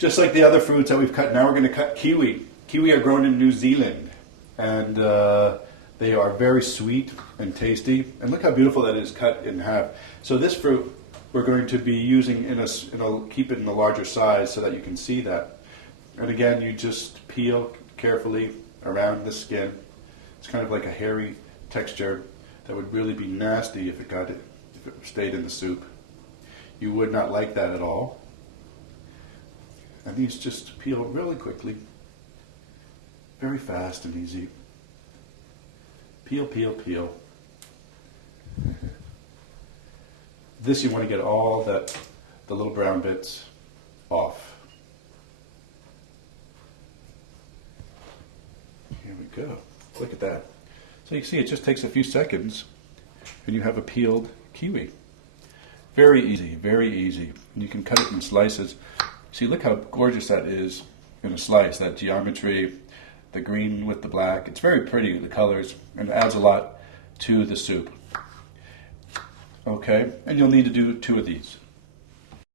Just like the other fruits that we've cut, now we're going to cut kiwi. Kiwi are grown in New Zealand, and they are very sweet and tasty. And look how beautiful that is, cut in half. So this fruit we're going to be using keep it in a larger size so that you can see that. And again, you just peel carefully around the skin. It's kind of like a hairy texture that would really be nasty if it stayed in the soup. You would not like that at all. And these just peel really quickly, very fast and easy. Peel, peel, peel. This you want to get all the little brown bits off. Here we go. Look at that. So you see it just takes a few seconds and you have a peeled kiwi. Very easy, very easy. And you can cut it in slices. See, look how gorgeous that is in a slice, that geometry, the green with the black. It's very pretty, the colors, and it adds a lot to the soup. Okay, and you'll need to do 2 of these.